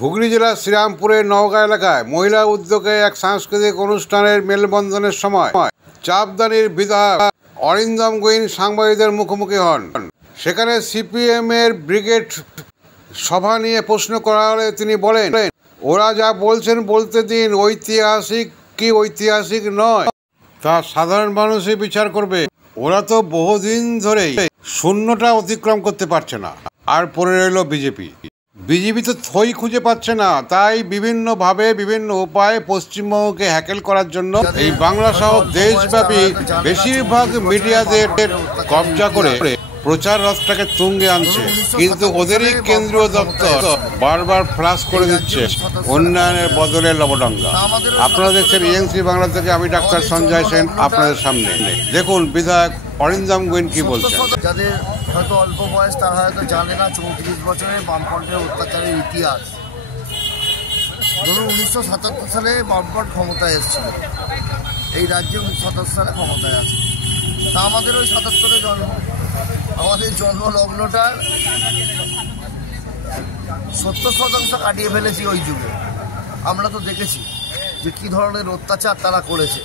হুগলি জেলার শ্রীরামপুরের নওগাঁ এলাকায় মহিলা উদ্যোগে এক সাংস্কৃতিক অনুষ্ঠানের মেলবন্ধনের সময় চাপদানির বিধায়ক অরিন্দম গুইন সাংবাদিকদের মুখোমুখি হন। সেখানে সিপিএম এর ব্রিগেড সভা নিয়ে প্রশ্ন করা হলে তিনি বলেন, ওরা যা বলছেন বলতে দিন, ঐতিহাসিক কি ঐতিহাসিক নয় তা সাধারণ মানুষই বিচার করবে। ওরা তো বহুদিন ধরেই শূন্যটা অতিক্রম করতে পারছে না, আর পড়ে রইল বিজেপি। বিজেপি তো থই খুঁজে পাচ্ছে না, তাই বিভিন্নভাবে বিভিন্ন উপায়ে পশ্চিমবঙ্গকে হ্যাকেল করার জন্য এই বাংলা সহ দেশব্যাপী বেশিরভাগ মিডিয়াদের কবজা করে প্রচার রথটাকে তুঙ্গে আনছে। কিন্তু ওদেরই কেন্দ্রীয় দপ্তর বারবার ফ্লাশ করে দিচ্ছে উন্নয়নের বদলে লবডঙ্গা। আপনারা দেখছেন ইএনসি বাংলা থেকে, আমি ডাক্তার সঞ্জয় সেন আপনাদের সামনে। দেখুন বিধায়ক অরিন্দম গুইন কি বলছেন। যাদের হয়তো অল্প বয়স তারা হয়তো জানে না 34 বছরের বামফ্রন্টের অত্যাচারের ইতিহাস। ধরুন 1977 সালে বামফ্রন্ট ক্ষমতায় এসেছিল, এই রাজ্যে 1977 সালে ক্ষমতায় আসে। তা আমাদের ওই 77-এ জন্ম, আমাদের জন্মলগ্নটার 70% কাটিয়ে ফেলেছি ওই যুগে। আমরা তো দেখেছি যে কী ধরনের অত্যাচার তারা করেছে,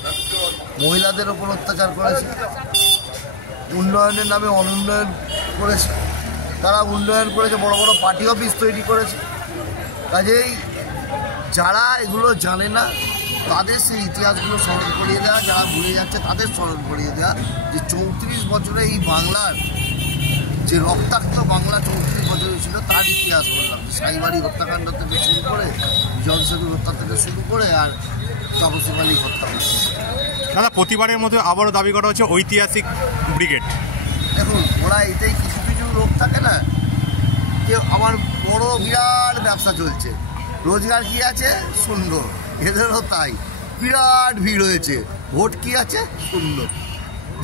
মহিলাদের ওপর অত্যাচার করেছে, উন্নয়নের নামে অনুন্নয়ন করেছে। তারা উন্নয়ন করেছে, বড় বড় পার্টি অফিস তৈরি করেছে। কাজেই যারা এগুলো জানে না তাদের সেই ইতিহাসগুলো স্মরণ করিয়ে দেওয়া, যারা ভুলে যাচ্ছে তাদের স্মরণ করিয়ে দেওয়া যে 34 বছরে এই বাংলার যে রক্তাক্ত বাংলা 34 বছরে ছিল তার ইতিহাস বললাম। সাইবাড়ি হত্যাকাণ্ড থেকে শুরু করে জন সেতুর হত্যা থেকে শুরু করে আর তপসী মালিক হত্যাকাণ্ড। দাদা, প্রতিবারের মধ্যে আবারও দাবি করা হচ্ছে ঐতিহাসিক ব্রিগেড। দেখুন, ওরা এটাই কিছু কিছু লোক থাকে না যে আমার বড় বিরাট ব্যবসা চলছে, রোজগার কি আছে শূন্য, এদেরও তাই। বিরাট ভিড় হয়েছে, ভোট কি আছে শূন্য,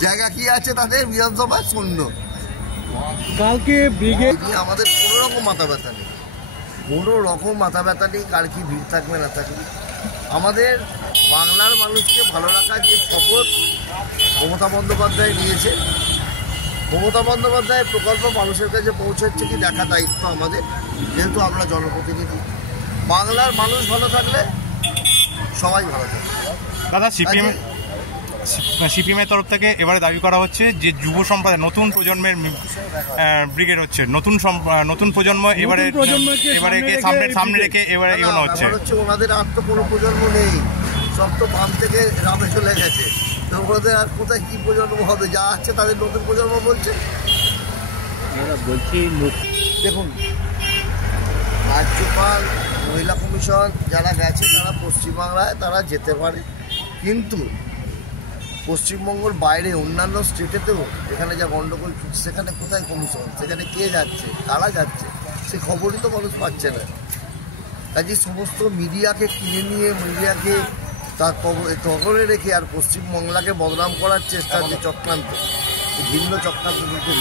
জায়গা কি আছে তাদের বিধানসভা শূন্য। কালকে ব্রিগেড আমাদের কোনো রকম মাথা ব্যথা নেই, কোনো রকম মাথা ব্যথা নেই কার কি ভিড় থাকবে না থাকবে। আমাদের বাংলার মানুষকে ভালো রাখার যে শপথ মমতা বন্দ্যোপাধ্যায় নিয়েছে, মমতা বন্দ্যোপাধ্যায়ের প্রকল্প মানুষের কাছে পৌঁছাচ্ছে কি দেখা দায়িত্ব আমাদের, যেহেতু আমরা জনপ্রতিনিধি। বাংলার মানুষ ভালো থাকলে সবাই ভালো থাকবে। দাদা, সিপিএমের তরফ থেকে এবারে দাবি করা হচ্ছে যে যুব সম্প্রদায় নতুন প্রজন্মের ব্রিগেড হচ্ছে, নতুন প্রজন্ম এবারে সামনে রেখে এবারে এগোনো হচ্ছে। ওনাদের আর তো কোনো প্রজন্ম নেই, সব তো বাম থেকে রামে চলে গেছে, তো ওদের আর কোথায় কি প্রজন্ম হবে? যা আছে তাদের নতুন প্রজন্ম বলছে। দেখুন, রাজ্যপাল, মহিলা কমিশন যারা গেছে তারা পশ্চিমবাংলায় তারা যেতে পারে, কিন্তু পশ্চিমবঙ্গের বাইরে অন্যান্য স্টেটেতেও যেখানে যা গণ্ডগোল সেখানে কোথায় কমিশন, সেখানে কে যাচ্ছে, কারা যাচ্ছে, সে খবরই তো মানুষ পাচ্ছে না। কাজে সমস্ত মিডিয়াকে কিনে নিয়ে মিডিয়াকে তার তগরে রেখে আর পশ্চিমবাংলাকে বদনাম করার চেষ্টার যে চক্রান্ত, ভিন্ন চক্রান্ত কিন্তু